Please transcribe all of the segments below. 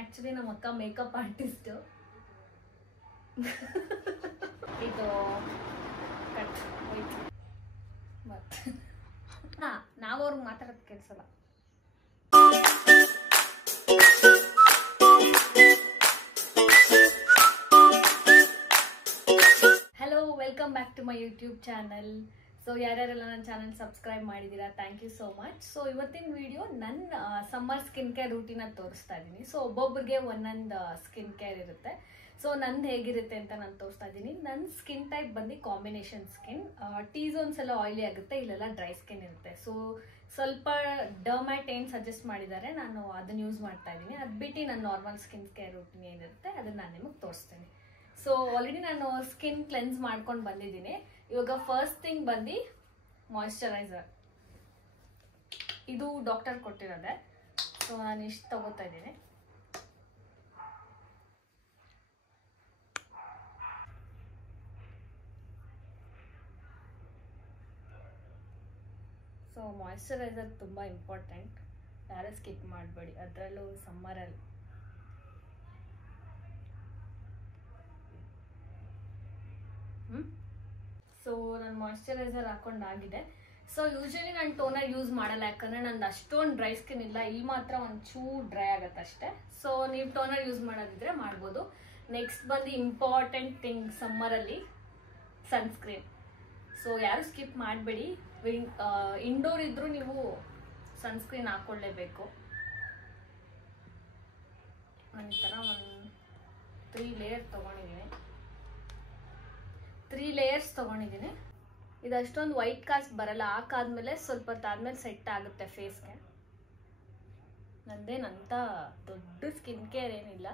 Actually ನಮ್ಮ ಅಕ್ಕ makeup artist. ಇದು ಕಟ್ ಹೋಯ್ತು ಮತ್ತೆ ನಾವು ಅವ್ರಿಗೆ ಮಾತಾಡೋದು ಕೆಲಸಲ್ಲ. Hello, welcome back to my YouTube channel. So ಯಾರ್ಯಾರೆಲ್ಲ ನನ್ನ ಚಾನಲ್ ಸಬ್ಸ್ಕ್ರೈಬ್ ಮಾಡಿದ್ದೀರಾ, thank you so much. So ಇವತ್ತಿನ ವಿಡಿಯೋ ನನ್ನ ಸಮ್ಮರ್ ಸ್ಕಿನ್ ಕೇರ್ ರೂಟೀನ ತೋರಿಸ್ತಾ ಇದ್ದೀನಿ. ಸೊ ಒಬ್ಬೊಬ್ಬರಿಗೆ ಒಂದೊಂದು ಸ್ಕಿನ್ ಕೇರ್ ಇರುತ್ತೆ. ಸೊ ನಂದು ಹೇಗಿರುತ್ತೆ ಅಂತ ನಾನು ತೋರಿಸ್ತಾ ಇದ್ದೀನಿ. ನನ್ನ ಸ್ಕಿನ್ ಟೈಪ್ ಬಂದು ಕಾಂಬಿನೇಷನ್ ಸ್ಕಿನ್. ಟೀ ಝೋನ್ಸ್ ಎಲ್ಲ ಆಯಿಲಿ ಆಗುತ್ತೆ, ಇಲ್ಲೆಲ್ಲ ಡ್ರೈ ಸ್ಕಿನ್ ಇರುತ್ತೆ. ಸೊ ಸ್ವಲ್ಪ ಡರ್ಮ್ಯಾಟ್ ಏನು ಸಜೆಸ್ಟ್ ಮಾಡಿದ್ದಾರೆ, ನಾನು ಅದನ್ನು ಯೂಸ್ ಮಾಡ್ತಾ ಇದ್ದೀನಿ. ಅದು ಬಿಟ್ಟು ನನ್ನ ನಾರ್ಮಲ್ ಸ್ಕಿನ್ ಕೇರ್ ರೂಟೀನ್ ಏನಿರುತ್ತೆ ಅದನ್ನು ನಾನು ನಿಮಗೆ ತೋರಿಸ್ತೀನಿ. ಸೊ ಆಲ್ರೆಡಿ ನಾನು ಸ್ಕಿನ್ ಕ್ಲೆನ್ಸ್ ಮಾಡ್ಕೊಂಡು ಬಂದಿದ್ದೀನಿ. ಇವಾಗ ಫಸ್ಟ್ ಥಿಂಗ್ ಬಂದು ಮಾಯಿಶ್ಚರೈಸರ್. ಇದು ಡಾಕ್ಟರ್ ಕೊಟ್ಟಿರೋದೆ. ಸೊ ನಾನು ಇಷ್ಟು ತಗೋತಾ ಇದ್ದೀನಿ. ಸೊ ಮಾಯಿಶ್ಚರೈಸರ್ ತುಂಬ ಇಂಪಾರ್ಟೆಂಟ್, ಯಾರೇ ಸ್ಕಿಪ್ ಮಾಡಬೇಡಿ, ಅದರಲ್ಲೂ ಸಮ್ಮರಲ್ಲಿ. ಸೊ ನಾನು ಮಾಯಿಶ್ಚರೈಸರ್ ಹಾಕೊಂಡಾಗಿದೆ. ಸೊ ಯೂಶಲಿ ನಾನು ಟೋನರ್ ಯೂಸ್ ಮಾಡಲ್ಲ, ಯಾಕಂದರೆ ನಂದು ಅಷ್ಟೊಂದು ಡ್ರೈ ಸ್ಕಿನ್ ಇಲ್ಲ. ಇಲ್ಲಿ ಮಾತ್ರ ಒಂಚೂರು ಡ್ರೈ ಆಗುತ್ತೆ ಅಷ್ಟೇ. ಸೊ ನೀವು ಟೋನರ್ ಯೂಸ್ ಮಾಡೋದಿದ್ರೆ ಮಾಡ್ಬೋದು. ನೆಕ್ಸ್ಟ್ ಬಂದು ಇಂಪಾರ್ಟೆಂಟ್ ಥಿಂಗ್ ಸಮ್ಮರಲ್ಲಿ ಸನ್ಸ್ಕ್ರೀನ್. ಸೊ ಯಾರು ಸ್ಕಿಪ್ ಮಾಡಬೇಡಿ. ಇಂಡೋರ್ ಇದ್ರೂ ನೀವು ಸನ್ಸ್ಕ್ರೀನ್ ಹಾಕ್ಕೊಳ್ಳೇಬೇಕು. ನಾನು ಈ ಥರ ಒಂದು 3 ಲೇಯರ್ ತೊಗೊಂಡಿದ್ದೀನಿ. 3 ಲೇಯರ್ಸ್ ತೊಗೊಂಡಿದ್ದೀನಿ. ಇದು ಅಷ್ಟೊಂದು ವೈಟ್ ಕಾಸ್ಟ್ ಬರಲ್ಲ. ಹಾಕಾದ್ಮೇಲೆ ಸ್ವಲ್ಪ ಹೊತ್ತಾದ್ಮೇಲೆ ಸೆಟ್ ಆಗುತ್ತೆ ಫೇಸ್ಗೆ. ನಂದೇನಂತ ದೊಡ್ಡ ಸ್ಕಿನ್ ಕೇರ್ ಏನಿಲ್ಲ,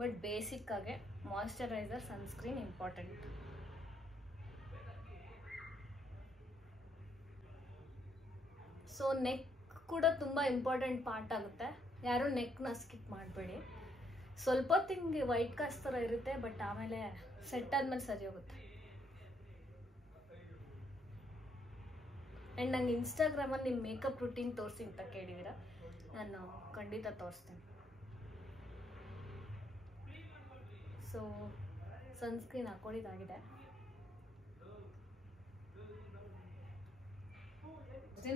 ಬಟ್ ಬೇಸಿಕ್ ಆಗಿ moisturiser, sunscreen important. So neck ಕೂಡ ತುಂಬ ಇಂಪಾರ್ಟೆಂಟ್ ಪಾರ್ಟ್ ಆಗುತ್ತೆ. ಯಾರು ನೆಕ್ನ ಸ್ಕಿಪ್ ಮಾಡಬೇಡಿ. ಸ್ವಲ್ಪ ಹೊತ್ತಿಂಗೆ ವೈಟ್ ಕಾಸ್ಟ್ ಥರ ಇರುತ್ತೆ, ಬಟ್ ಆಮೇಲೆ ಸೆಟ್ ಆದ್ಮೇಲೆ ಸರಿ ಹೋಗುತ್ತೆ. ಆ್ಯಂಡ್ ನಂಗೆ ಇನ್ಸ್ಟಾಗ್ರಾಮಲ್ಲಿ ನಿಮ್ಮ ಮೇಕಪ್ ರೂಟೀನ್ ತೋರಿಸಿ ಅಂತ ಕೇಳಿದ್ದೀರಾ, ನಾನು ಖಂಡಿತ ತೋರಿಸ್ತೀನಿ. ಸೊ ಸನ್ಸ್ಕ್ರೀನ್ ಹಾಕೊಂಡಿದ್ದಾಗಿದೆ.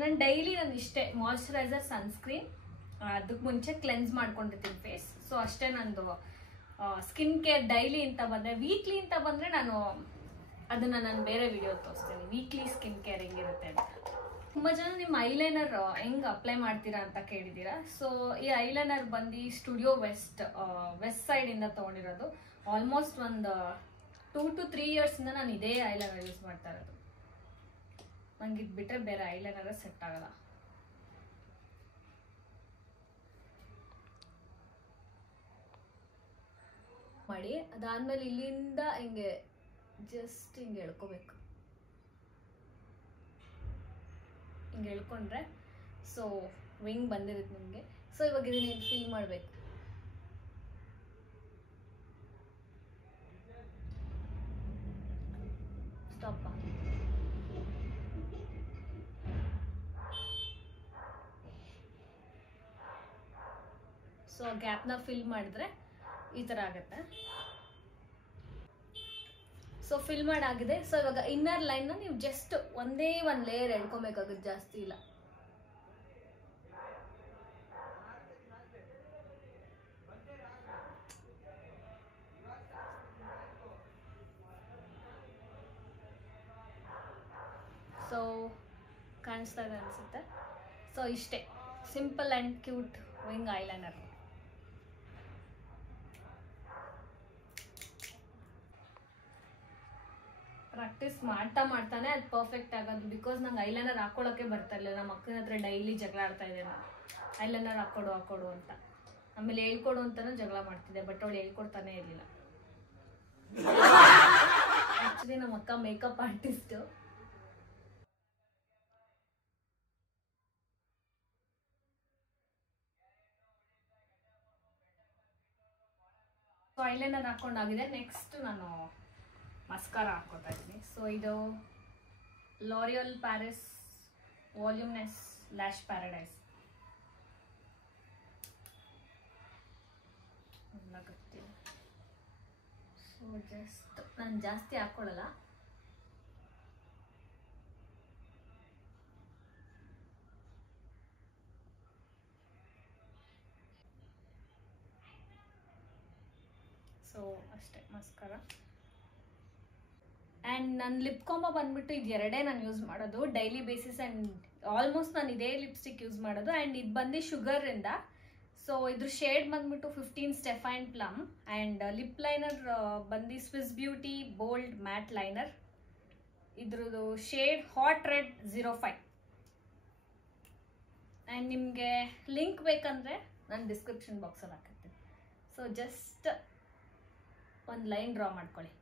ನಾನು ಡೈಲಿ ಇಷ್ಟೇ ಮಾಯಿಶ್ಚರೈಸರ್, ಸನ್ಸ್ಕ್ರೀನ್, ಅದಕ್ಕೆ ಮುಂಚೆ ಕ್ಲೆನ್ಸ್ ಮಾಡ್ಕೊಂಡಿರ್ತೀನಿ ಫೇಸ್. ಸೊ ಅಷ್ಟೇ ನಂದು ಸ್ಕಿನ್ ಕೇರ್. ಡೈಲಿ ಅಂತ ಬಂದರೆ, ವೀಕ್ಲಿ ಅಂತ ಬಂದರೆ ಅದನ್ನು ನಾನು ಬೇರೆ ವಿಡಿಯೋ ತೋರಿಸ್ತೀನಿ, ವೀಕ್ಲಿ ಸ್ಕಿನ್ ಕೇರ್ ಹೆಂಗಿರುತ್ತೆ ಅಂತ. ತುಂಬ ಜನ ನಿಮ್ಮ ಐಲೈನರ್ ಹೆಂಗೆ ಅಪ್ಲೈ ಮಾಡ್ತೀರಾ ಅಂತ ಕೇಳಿದ್ದೀರಾ. ಸೊ ಈ ಐಲೈನರ್ ಬಂದು ಸ್ಟುಡಿಯೋ ವೆಸ್ಟ್ ಸೈಡಿಂದ ತೊಗೊಂಡಿರೋದು. ಆಲ್ಮೋಸ್ಟ್ ಒಂದು 2 to 3 ಇಯರ್ಸಿಂದ ನಾನು ಇದೇ ಐಲೈನರ್ ಯೂಸ್ ಮಾಡ್ತಾ ಇರೋದು. ನಂಗೆ ಇದು ಬಿಟ್ಟರೆ ಬೇರೆ ಐಲೈನರ್ ಸೆಟ್ ಆಗಲ್ಲ. ಮಾಡಿ ಅದಾದ್ಮೇಲೆ ಇಲ್ಲಿಂದ ಹಿಂಗೆ ಜಸ್ಟ್ ಹಿಂಗೆ ಎಳ್ಕೋಬೇಕು. ಹಿಂಗೆ ಎಳ್ಕೊಂಡ್ರೆ ಸೊ ವಿಂಗ್ ಬಂದಿರುತ್ತೆ ನಿಮಗೆ. ಸೊ ಇವಾಗ ಇದನ್ನ ಫಿಲ್ ಮಾಡಬೇಕು. ಸ್ಟಾಪ್. ಸೊ ಗ್ಯಾಪ್ನ ಫಿಲ್ ಮಾಡಿದ್ರೆ ಈ ಥರ ಆಗುತ್ತೆ. ಸೊ ಫಿಲ್ ಮಾಡಾಗಿದೆ. ಸೊ ಇವಾಗ ಇನ್ನರ್ ಲೈನ್ನ ನೀವು ಜಸ್ಟ್ ಒಂದೇ ಒಂದು ಲೇಯರ್ ಎಳ್ಕೊಬೇಕಾಗುತ್ತೆ, ಜಾಸ್ತಿ ಇಲ್ಲ. ಸೊ ಕಾಣಿಸ್ತಾ ಇದೆ ಅನಿಸುತ್ತೆ. ಸೊ ಇಷ್ಟೇ simple and cute wing eyeliner. Practice ಮಾಡ್ತಾನೆ ಅದು ಪರ್ಫೆಕ್ಟ್ ಆಗೋದು. ಬಿಕಾಸ್ ನಂಗೆ ಐಲೈನರ್ ಹಾಕೊಳ್ಳೋಕ್ಕೆ ಬರ್ತಾ ಇಲ್ಲ. ನಮ್ಮ ಅಕ್ಕನ ಹತ್ರ ಡೈಲಿ ಜಗಳ ಆಡ್ತಾ ಇದ್ದೆ ನಾನು, ಐಲೈನರ್ ಹಾಕೊಡು ಅಂತ. ಆಮೇಲೆ ಹೇಳ್ಕೊಡು ಅಂತಲೂ ಜಗಳ ಮಾಡ್ತಿದ್ದೆ, ಬಟ್ ಅವಳು ಹೇಳ್ಕೊಡ್ತಾನೆ ಇರಲಿಲ್ಲ. ಆ್ಯಕ್ಚುಲಿ ನಮ್ಮ ಅಕ್ಕ ಮೇಕಪ್ ಆರ್ಟಿಸ್ಟು. ಸೊ ಐಲೈನರ್ ಹಾಕೊಂಡಾಗಿದೆ. ನೆಕ್ಸ್ಟ್ ನಾನು ಮಸ್ಕಾರ ಹಾಕೋತಾ ಇದ್ದೀನಿ. ಸೊ ಇದು L'Oréal Paris Voluminous Lash Paradise. ಹಾಕೊಂಡಾಗುತ್ತೆ. ಸೊ ಜಸ್ಟ್ ನಾನು ಜಾಸ್ತಿ ಹಾಕೊಳ್ಳಲ್ಲ. ಸೊ ಅಷ್ಟೇ ಮಸ್ಕರ. ಆ್ಯಂಡ್ ನನ್ನ ಲಿಪ್ ಕಾಂಬೋ ಬಂದ್ಬಿಟ್ಟು ಇದು ಎರಡೇ ನಾನು ಯೂಸ್ ಮಾಡೋದು ಡೈಲಿ ಬೇಸಿಸ್. ಆ್ಯಂಡ್ ಆಲ್ಮೋಸ್ಟ್ ನಾನು ಇದೇ ಲಿಪ್ಸ್ಟಿಕ್ ಯೂಸ್ ಮಾಡೋದು. ಆ್ಯಂಡ್ ಇದು ಬಂದು ಶುಗರಿಂದ. ಸೊ ಇದ್ರ ಶೇಡ್ ಬಂದ್ಬಿಟ್ಟು 15 ಸ್ಟೆಫೈನ್ ಪ್ಲಮ್. ಆ್ಯಂಡ್ ಲಿಪ್ ಲೈನರ್ ಬಂದು Swiss beauty bold mat liner. ಇದ್ರದ್ದು ಶೇಡ್ ಹಾಟ್ ರೆಡ್ 05. ಆ್ಯಂಡ್ ನಿಮಗೆ ಲಿಂಕ್ ಬೇಕಂದರೆ ನಾನು ಡಿಸ್ಕ್ರಿಪ್ಷನ್ ಬಾಕ್ಸಲ್ಲಿ ಹಾಕಿರ್ತೀನಿ. ಸೊ ಜಸ್ಟ್ ಒಂದು ಲೈನ್ ಡ್ರಾ ಮಾಡ್ಕೊಳ್ಳಿ.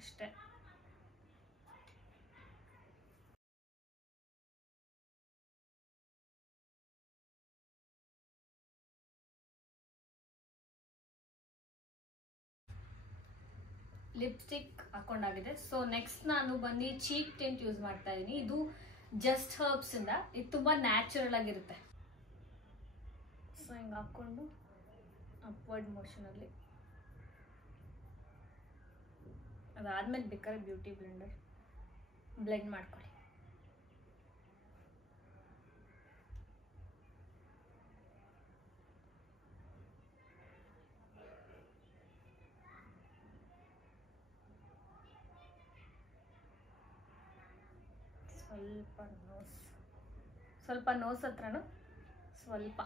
ಅಷ್ಟೇ. ಲಿಪ್ಸ್ಟಿಕ್ ಹಾಕೊಂಡಾಗಿದೆ. ಸೊ ನೆಕ್ಸ್ಟ್ ನಾನು ಬಂದು ಚೀಕ್ ಟಿಂಟ್ ಯೂಸ್ ಮಾಡ್ತಾ ಇದ್ದೀನಿ. ಇದು ಜಸ್ಟ್ ಹರ್ಬ್ಸ್ ಇಂದ. ಇದು ತುಂಬಾ ನ್ಯಾಚುರಲ್ ಆಗಿರುತ್ತೆ. ಸೊ ಹಿಂಗೆ ಹಾಕೊಂಡು ಅಪ್ವರ್ಡ್ ಮೋಷನ್ ಅಲ್ಲಿ ಅದಾದ್ಮೇಲೆ ಬೇಕಾದ್ರೆ ಬ್ಯೂಟಿ ಬ್ಲೆಂಡರ್ ಬ್ಲೆಂಡ್ ಮಾಡ್ಕೊಳ್ಳಿ. ಸ್ವಲ್ಪ ನೋಸ್ ಹತ್ರನು ಸ್ವಲ್ಪ.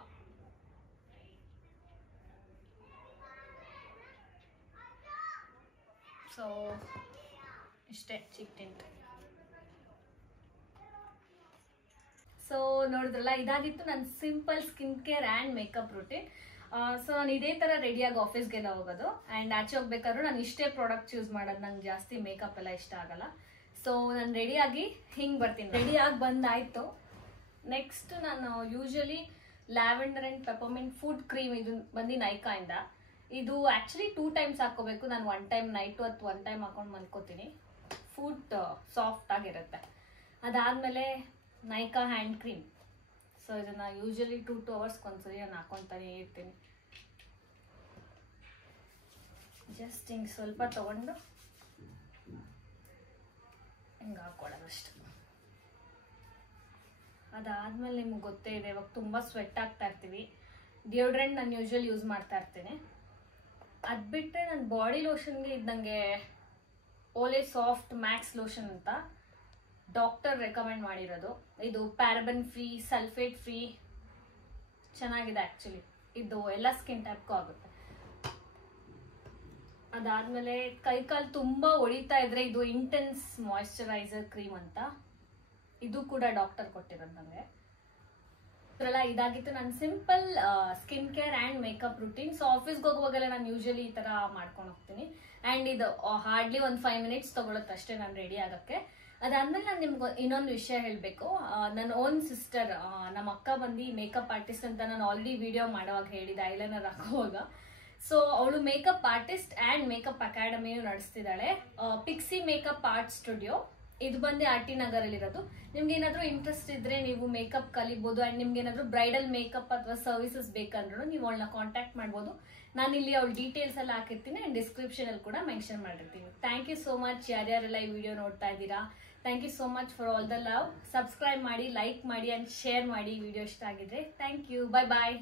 ಸೊ ಇಷ್ಟೇ ಚೀಕ್ ಟಿಂಟ್. ಸೊ ನೋಡಿದ್ರಲ್ಲ, ಇದಾಗಿತ್ತು ನನ್ನ simple skin care and makeup routine. So ನಾನು ಇದೇ ಥರ ರೆಡಿಯಾಗಿ ಆಫೀಸ್ಗೆಲ್ಲ ಹೋಗೋದು. ಆ್ಯಂಡ್ ಆಚೆ ಹೋಗ್ಬೇಕಾದ್ರೂ ನಾನು ಇಷ್ಟೇ ಪ್ರಾಡಕ್ಟ್ಸ್ ಯೂಸ್ ಮಾಡೋದು. ನಂಗೆ ಜಾಸ್ತಿ ಮೇಕಪ್ ಎಲ್ಲ ಇಷ್ಟ ಆಗಲ್ಲ. ಸೊ ನಾನು ರೆಡಿಯಾಗಿ ಹಿಂಗೆ ಬರ್ತೀನಿ. ರೆಡಿಯಾಗಿ ಬಂದಾಯಿತು. ನೆಕ್ಸ್ಟ್ ನಾನು usually lavender and peppermint food cream ಇದು ಬಂದು ನೈಕಾಯಿಂದ. ಇದು ಆ್ಯಕ್ಚುಲಿ 2 ಟೈಮ್ಸ್ ಹಾಕೋಬೇಕು. ನಾನು 1 ಟೈಮ್ ನೈಟು ಅಥವಾ 1 ಟೈಮ್ ಹಾಕೊಂಡು ಮಲ್ಕೋತೀನಿ. ಫುಡ್ ಸಾಫ್ಟ್ ಆಗಿರುತ್ತೆ. ಅದಾದಮೇಲೆ ನೈಕಾ ಹ್ಯಾಂಡ್ ಕ್ರೀಮ್. ಸೊ ಇದನ್ನು ಯೂಶಲಿ 2 ಅವರ್ಸ್ಗೆ ಒಂದ್ಸರಿ ನಾನು ಹಾಕೊತಾನೆ ಇರ್ತೀನಿ. ಜಸ್ಟ್ ಹಿಂಗೆ ಸ್ವಲ್ಪ ತೊಗೊಂಡು ಹಿಂಗೆ ಹಾಕೊಳ್ಳೋದಷ್ಟು. ಅದಾದಮೇಲೆ ನಿಮ್ಗೆ ಗೊತ್ತೇ ಇದೆ, ಇವಾಗ ತುಂಬ ಸ್ವೆಟ್ ಆಗ್ತಾ ಇರ್ತೀವಿ. ಡಿಯೋಡ್ರೆಂಟ್ ನಾನು ಯೂಶಲಿ ಯೂಸ್ ಮಾಡ್ತಾ ಇರ್ತೀನಿ. ಅದು ಬಿಟ್ಟರೆ ನನ್ನ ಬಾಡಿ ಲೋಷನ್ಗೆ ಇದ್ದಂಗೆ ಓಲೆ ಸಾಫ್ಟ್ ಮ್ಯಾಕ್ಸ್ ಲೋಷನ್ ಅಂತ ಡಾಕ್ಟರ್ ರೆಕಮೆಂಡ್ ಮಾಡಿರೋದು. ಇದು ಪ್ಯಾರಬನ್ ಫ್ರೀ, ಸಲ್ಫೇಟ್ ಫ್ರೀ, ಚೆನ್ನಾಗಿದೆ ಆ್ಯಕ್ಚುಲಿ. ಇದು ಎಲ್ಲ ಸ್ಕಿನ್ ಟೈಪ್ಗೂ ಆಗುತ್ತೆ. ಅದಾದಮೇಲೆ ಕೈಕಾಲು ತುಂಬ ಹೊಡಿತಾ ಇದ್ರೆ ಇದು ಇಂಟೆನ್ಸ್ ಮಾಯಿಶ್ಚರೈಸರ್ ಕ್ರೀಮ್ ಅಂತ. ಇದು ಕೂಡ ಡಾಕ್ಟರ್ ಕೊಟ್ಟಿರೋದು ನನಗೆ. ಇದಾಗಿತ್ತು ನನ್ನ simple skin care and makeup routine. So ಆಫೀಸ್ಗೆ ಹೋಗುವಾಗೆಲ್ಲ ನಾನು ಯೂಶಲಿ ಈ ಥರ ಮಾಡ್ಕೊಂಡು ಹೋಗ್ತೀನಿ. ಆ್ಯಂಡ್ ಇದು ಹಾರ್ಡ್ಲಿ ಒಂದು 5 ಮಿನಿಟ್ಸ್ ತೊಗೊಳುತ್ತೆ ಅಷ್ಟೇ ನಾನು ರೆಡಿ ಆಗೋಕ್ಕೆ. ಅದಾದಮೇಲೆ ನಾನು ನಿಮ್ಗೆ ಇನ್ನೊಂದು ವಿಷಯ ಹೇಳಬೇಕು. ನನ್ನ ಓನ್ ಸಿಸ್ಟರ್, ನಮ್ಮ ಅಕ್ಕ ಬಂದು ಮೇಕಪ್ ಆರ್ಟಿಸ್ಟ್ ಅಂತ ನಾನು ಆಲ್ರೆಡಿ ವಿಡಿಯೋ ಮಾಡುವಾಗ ಹೇಳಿದೆ, ಐಲೈನರ್ ಹಾಕುವಾಗ. ಸೊ ಅವಳು ಮೇಕಪ್ ಆರ್ಟಿಸ್ಟ್ ಆ್ಯಂಡ್ ಮೇಕಪ್ ಅಕಾಡೆಮಿಯೂ ನಡೆಸ್ತಿದ್ದಾಳೆ. Pixie makeup art studio. ಇದು ಬಂದು RT ನಗರಲ್ಲಿರೋದು. ನಿಮ್ಗೆ ಏನಾದರೂ ಇಂಟ್ರೆಸ್ಟ್ ಇದ್ರೆ ನೀವು ಮೇಕಪ್ ಕಲಿಬೋದು. ಆ್ಯಂಡ್ ನಿಮ್ಗೆ ಏನಾದರೂ ಬ್ರೈಡಲ್ ಮೇಕಪ್ ಅಥವಾ ಸರ್ವಿಸಸ್ ಬೇಕಂದ್ರೂ ನೀವು ಅವಳನ್ನ ಕಾಂಟ್ಯಾಕ್ಟ್ ಮಾಡ್ಬೋದು. ನಾನು ಇಲ್ಲಿ ಅವಳ ಡೀಟೇಲ್ಸ್ ಎಲ್ಲ ಹಾಕಿರ್ತೀನಿ ಆ್ಯಂಡ್ ಡಿಸ್ಕ್ರಿಪ್ಷನಲ್ಲಿ ಕೂಡ ಮೆನ್ಷನ್ ಮಾಡಿರ್ತೀನಿ. ಥ್ಯಾಂಕ್ ಯು ಸೋ ಮಚ್ ಯಾರ್ಯಾರೆಲ್ಲ ಈ ವಿಡಿಯೋ ನೋಡ್ತಾ ಇದ್ದೀರಾ. Thank you so much for all the love. Subscribe ಮಾಡಿ, ಲೈಕ್ ಮಾಡಿ ಆ್ಯಂಡ್ ಶೇರ್ ಮಾಡಿ ವಿಡಿಯೋ ಇಷ್ಟ ಆಗಿದ್ರೆ. Thank you. Bye bye.